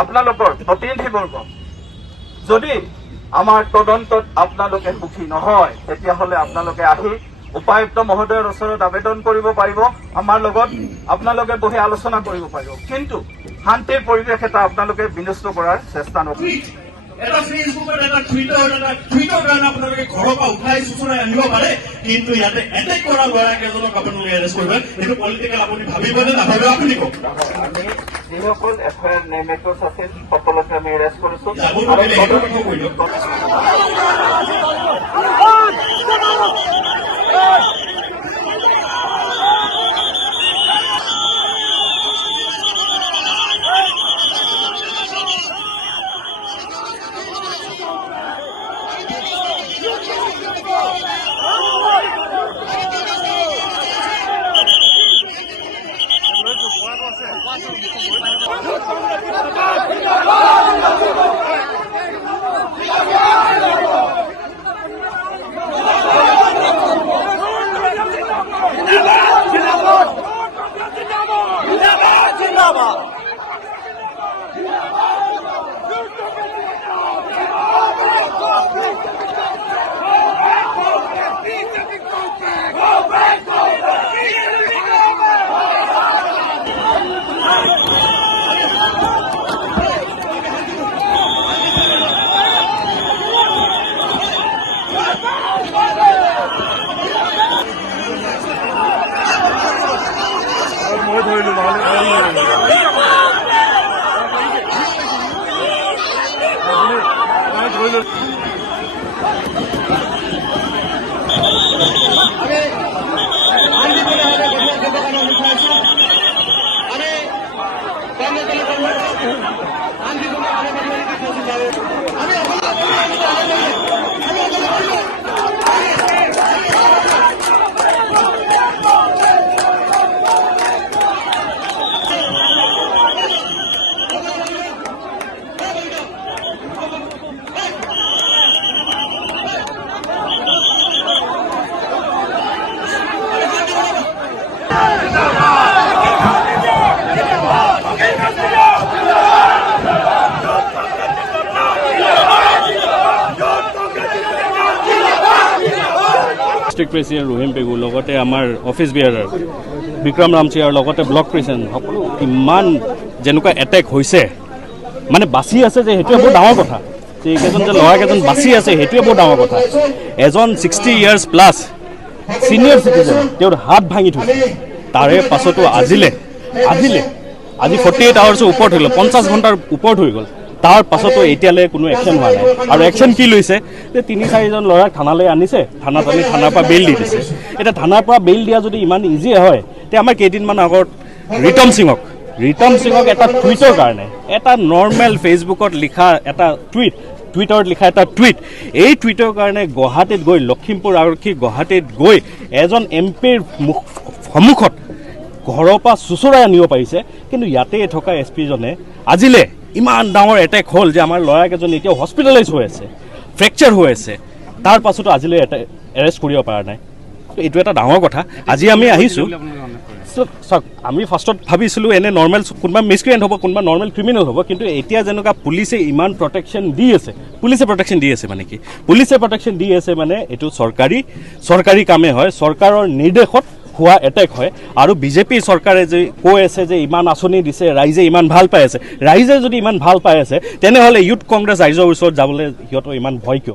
আপোনালোকৰ প্ৰতিনিধিবৰ্গ যদি আমাৰ তদন্তত আপোনালোকে সুখী নহয় তেতিয়াহ'লে আপোনালোকে আহি উপায়ুক্ত মহোদয়ৰ ওচৰত আবেদন কৰিব পাৰিব, আমাৰ লগত আপোনালোকে বহি আলোচনা কৰিব পাৰিব, কিন্তু শান্তিৰ পৰিৱেশ এটা আপোনালোকে বিনষ্ট কৰাৰ চেষ্টা নকৰিব। এটা ফেচবুকত এটা টুইটৰ কাৰণে আপোনালোকে ঘৰৰ পৰা উঠাই চুচৰাই আনিব পাৰে, কিন্তু ইয়াতে এটেক কৰা ল'ৰাকেইজনক আপোনালোকে এৰেষ্ট কৰিব, এইটো পলিটিকেল আপুনি ভাবিবনে নাভাবে আপুনি কওক। যিসকল এফআইআৰ নেমেটৰ্ছ আছিল সকলোকে আমি এৰেষ্ট কৰিছো। ডিস্ট্ৰিক্ট প্ৰেচিডেণ্ট ৰহিম পেগু লগতে আমাৰ অফিচ বিয়াৰাৰ বিক্ৰম ৰামচিয়াৰ লগতে ব্লক প্ৰেচিডেণ্ট সকলো ইমান যেনেকুৱা এটেক হৈছে, মানে বাচি আছে যে সেইটোৱে বহুত ডাঙৰ কথা। যে এইকেইজন যে ল'ৰাকেইজন বাচি আছে সেইটোৱে বহুত ডাঙৰ কথা। এজন 60 years প্লাছ ছিনিয়ৰ চিটিজেন তেওঁৰ হাত ভাঙি থৈছে, তাৰে পাছতো আজি 48 hours ওপৰত হৈ গ'ল, 50 ঘণ্টাৰ ওপৰত হৈ গ'ল, তাৰ পাছতো এতিয়ালৈ কোনো একশ্যন হোৱা নাই। আৰু একশ্যন কি লৈছে যে 3-4জন ল'ৰাক থানালৈ আনিছে, থানাত আনি থানাৰ পৰা বেইল দি দিছে। এতিয়া থানাৰ পৰা বেইল দিয়া যদি ইমান ইজি হয়, তে আমাৰ কেইদিনমান আগত ৰিতম সিঙক এটা টুইটৰ কাৰণে, এটা নৰ্মেল ফেচবুকত লিখা এটা টুইটাৰত লিখা এটা টুইট, এই টুইটৰ কাৰণে গুৱাহাটীত গৈ লখিমপুৰ আৰক্ষী গুৱাহাটীত গৈ এজন MPৰ সন্মুখত ঘৰৰ পৰা চুচৰাই আনিব পাৰিছে। কিন্তু ইয়াতে থকা SP-জনে আজিলে ইমান ডাঙৰ এটেক হ'ল যে আমাৰ ল'ৰাকেইজন এতিয়া হস্পিটেলাইজ হৈ আছে, ফ্ৰেকচাৰ হৈ আছে, তাৰ পাছতো আজিলৈ এৰেষ্ট কৰিব পৰা নাই। এইটো এটা ডাঙৰ কথা। আজি আমি আহিছোঁ, চাওক আমি ফাৰ্ষ্টত ভাবিছিলোঁ এনে নৰ্মেল কোনোবা মিছক্ৰিয়েণ্ট হ'ব, কোনোবা নৰ্মেল ক্ৰিমিনেল হ'ব, কিন্তু এতিয়া যেনেকুৱা পুলিচে ইমান প্ৰটেকশ্যন দি আছে, পুলিচে প্ৰটেকশ্যন দি আছে মানে এইটো চৰকাৰী কামেই হয়, চৰকাৰৰ নিৰ্দেশত হোৱা এটেক হয়। আৰু বিজেপি চৰকাৰে যে কৈ আছে যে ইমান আঁচনি দিছে, ৰাইজে ইমান ভাল পাই আছে, ৰাইজে যদি ইমান ভাল পাই আছে তেনেহ'লে ইউথ কংগ্ৰেছ ৰাইজৰ ওচৰত যাবলৈ সিহঁতৰ ইমান ভয় কিয়?